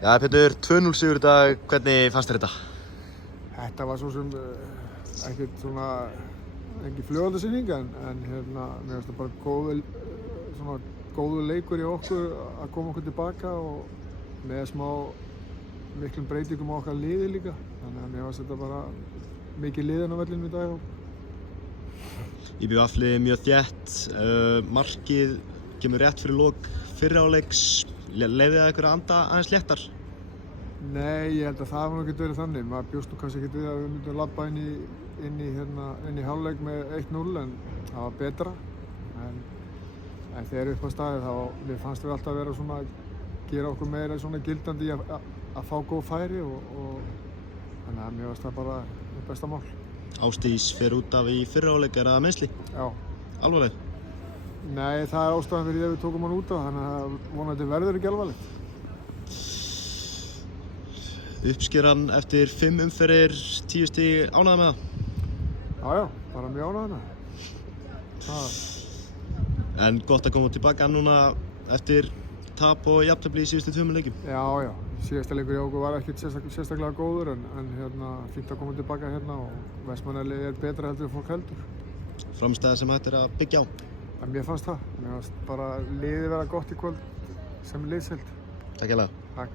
Já, Pétur, 2-0 sigur í dag. Hvernig fannst þér þetta? Þetta var svo sem ekkert svona, ekki flugeldasýning en mér finnst það bara góður leikur í okkur að koma okkur tilbaka og með smá miklum breytingum á okkar liði líka. Þannig að mér finnst þetta bara mikið liðin á vellinum í dag. IBVF mjög þétt, markið kemur rétt fyrir lok fyrri hálfleiks. Leyfði það ykkur að anda aðeins léttar? Nei, ég held að það hafi nú ekkert verið þannig. Maður bjóst nú kannski ekkert við að við myndum labba inn í hálfleik með 1-0 en það var betra. En þegar upp á staðið þá mér fannst við alltaf vera svona að gera okkur meira svona gildandi í að fá góð færi og þannig að mér fannst það bara besta mál. Ásdís fer út af í fyrri hálfleik, það meiðsli? Já. Alvarleg? Nei, það ástæðan fyrir því að við tókum hann út af, þannig að vonandi verður ekki alvarlegt. Uppskeran eftir 5 umferðir, 10 stig, ánægður með það? Já, bara mjög ánægður með það. En gott að koma tilbaka núna eftir tap og jafntefli í síðustu 2 leikjum? Já, síðasta leikur í okkur var ekkert sérstaklega góður en fínt að koma tilbaka hérna og Vestmannaeyli betra heldur en fólk heldur. Framstæða sem hægt að byggja á? En mér fannst það. Mér fannst bara liðið vera gott í kvöld sem liðsheild. Takk hérlega. Takk.